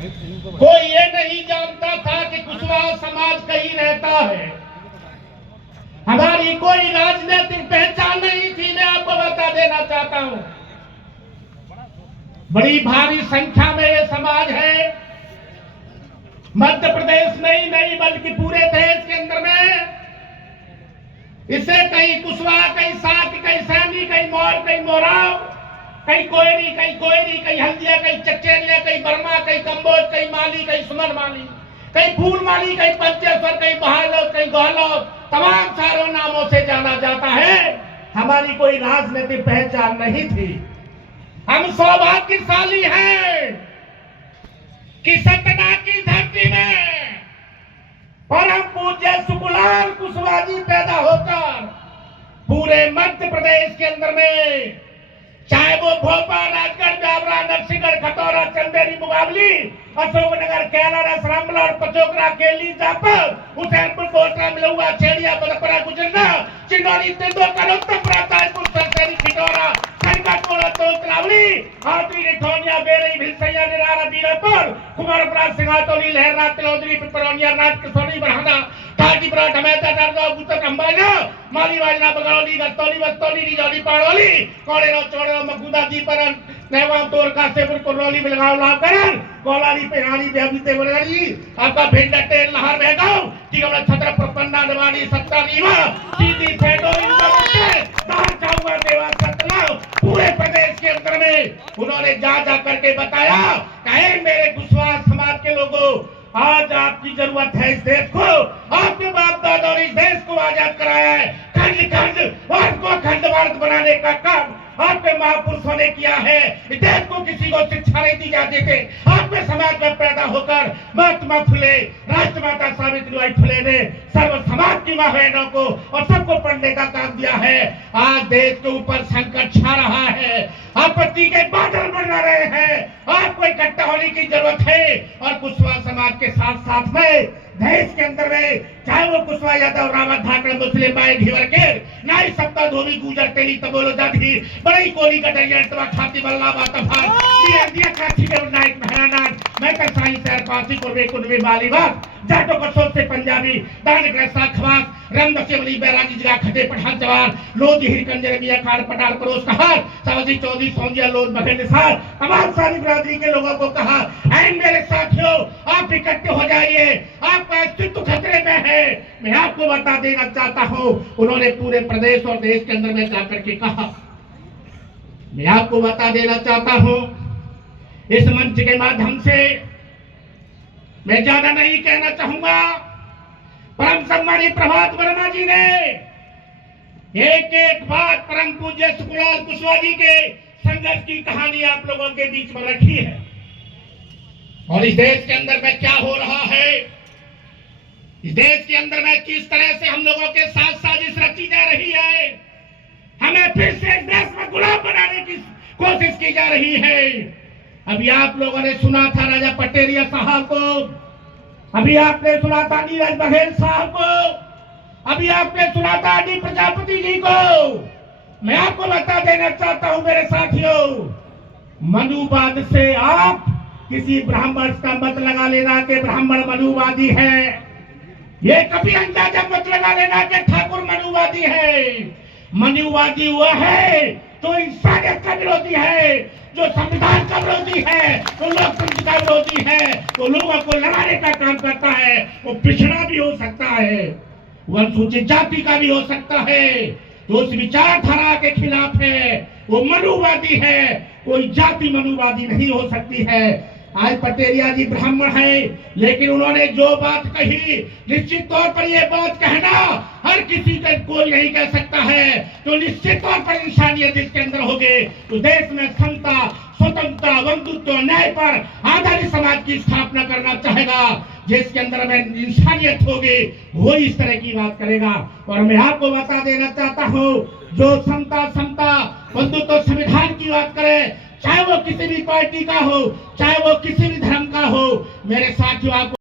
कोई ये नहीं जानता था कि कुशवाहा समाज कहीं रहता है। हमारी कोई राजनीतिक पहचान नहीं थी, मैं आपको बता देना चाहता हूं। बड़ी भारी संख्या में ये समाज है, मध्य प्रदेश में ही नहीं बल्कि पूरे देश के अंदर में। इसे कहीं कुशवाहा, कहीं साथ, कहीं सैनी, कहीं मौर, कहीं मोराव, कहीं कोयरी, कहीं हल्दिया, कहीं चचेरिया, कहीं बर्मा, कहीं कंबोज, कहीं माली, कहीं सुमन माली, कहीं फूल माली, कहीं पंचेश्वर, कहीं बहालोद, कहीं गहलोद, तमाम चारों नामों से जाना जाता है। हमारी कोई राजनीतिक पहचान नहीं थी। हम सौभाग्यशाली हैं कि सतना की धरती में परम पूज्य सुखलाल कुशवाहा जी पैदा होकर पूरे मध्य प्रदेश के अंदर में, चाहे वो भोपाल, राजगढ़, जावरा, नरसिंहगढ़, खतौरा, चंदेरी, मुगावली, अशोकनगर, कैलारा, रामला और पचोकरा, केली, जापर, हुसैनपुर, कोटरा, मिलुआ, छेड़िया, बदपरा, गुजरना, चिंदौली, तेंदुलकर, उत्तरपुरा, ताजपुर, सरसरी, खिटौरा, खड़गपुर, तोतरावली, हाथी, निठौनिया, बेरई, भिलसैया, निरारा, बीरापुर, कुमारपुरा, सिंगातौली, लहरा, तिलौदरी, पिपरौनिया, नाथ, किशोरी, बरहाना, टाटीपुरा, ढमेता, डरगांव, गुत्तर, अंबाला, मालीवाजना, बगरौली, गस्तौली, बस्तौली, रिजौली, पाड़ौली, कोड़ेरो, चौड़ेरो, मकुदा, दीपरन, नेवाम, तोर, कासेपुर, कुरौली, बिलगांव, लाभकरण, कोलारी, पेहानी, बेबीते, बरगड़ी, आपका भिंडा, टेल, नहर, बेगांव, टिकमला, छत्र, प्रपन्ना, नवानी, सत्ता, रीवा, सीधी, फेडो, इंदौर, दार, चाउआ, देवा, सतलाव, पूरे प्रदेश के अंदर में उन्होंने जा करके बताया कि मेरे कुशवाहा समाज के लोगों, आज आपकी जरूरत है इस देश को। आपके बाप दादा ने इस देश को आजाद कराया है। खंड खंड और को खंड भारत बनाने का काम आपके महापुरुषों ने किया है। इस देश को किसी को शिक्षा नहीं दी जाती थी। आपके समाज में पैदा होकर महात्मा फुले, राष्ट्रमाता सावित्रीबाई फुले ने सर्व समाज की मां बहनों को और सबको पढ़ने का काम दिया है। आज देश के ऊपर संकट छा रहा है, आपत्ति के बादल बढ़ रहे हैं। आपको इकट्ठा होने की जरूरत है और कुशवाहा समाज के साथ साथ में देश के अंदर में, चाहे वो कुशवाहा यादव, रावत, ठाकरे, मुस्लिम, बाई, घीवर के, नाई, सप्ता, धोबी, गुजर, तेली, तबोलो, जाति, बड़ई, कोली, कटरिया, तवा, खाती, बल्ला, बातफार, दिया, काठी, नाइक, महरानाथ, मैं कसाई, शहर, पासी, कुर्बे, कुनबे, बालीवास, जाटो को सोच से पंजाबी, दान, ग्रसा, खवास, रंग, बसेवली, बैरागी, जगह, खटे, पठान, जवान, लोधी, हिरकंजर, मियां, कार, पटाल, परोस, कहार, सवाजी, चौधरी, सौंजिया, लोध, बघेल, निसार, तमाम सारी बिरादरी के लोगों को कहा, ऐ मेरे साथियों, आप इकट्ठे हो जाइए, आपका अस्तित्व खतरे में है। मैं आपको बता देना चाहता हूं, उन्होंने पूरे प्रदेश और देश के अंदर में जाकर के कहा। मैं आपको बता देना चाहता हूं, इस मंच के माध्यम से मैं ज्यादा नहीं कहना चाहूंगा। परम सम्मानित प्रभात वर्मा जी ने एक एक बात परम पूज्य सुखलाल कुशवाहा जी के संघर्ष की कहानी आप लोगों के बीच में रखी है और इस देश के अंदर में क्या हो रहा है, इस देश के अंदर में किस तरह से हम लोगों के साथ साजिश रची जा रही है। हमें फिर से इस देश में गुलाम बनाने की कोशिश की जा रही है। अभी आप लोगों ने सुना था राजा पटेरिया साहब को, अभी आपने सुना था नीरज बघेल साहब को, अभी आपने सुना था डी प्रजापति जी को। मैं आपको बता देना चाहता हूं मेरे साथियों, मनुवाद से आप किसी ब्राह्मण का मत लगा लेना कि ब्राह्मण मनुवादी है। ये कभी अंदाजा मत लगा लेना कि ठाकुर मनुवादी है। मनुवादी वह है जो इंसानियत का विरोधी है, जो संविधान का विरोधी है, जो लोकतंत्र का विरोधी है, वो लोगों को लड़ाने का काम करता है। वो पिछड़ा भी हो सकता है, वो अनुसूचित जाति का भी हो सकता है, जो उस विचारधारा के खिलाफ है वो मनुवादी है। कोई जाति मनुवादी नहीं हो सकती है। आज पटेरिया जी ब्राह्मण है, लेकिन उन्होंने जो बात कही, निश्चित तौर पर यह बात कहना हर किसी का कोई नहीं कह सकता है। तो निश्चित तौर पर इंसानियत इसके अंदर होगी तो देश में समता, स्वतंत्रता, बंधुत्व, न्याय पर आधारित समाज की स्थापना करना चाहेगा। जिसके अंदर में इंसानियत होगी वो इस तरह की बात करेगा। और मैं आपको बता देना चाहता हूँ, जो समता, बंधुत्व, संविधान की बात करे, चाहे वो किसी भी पार्टी का हो, चाहे वो किसी भी धर्म का हो, मेरे साथियों आपको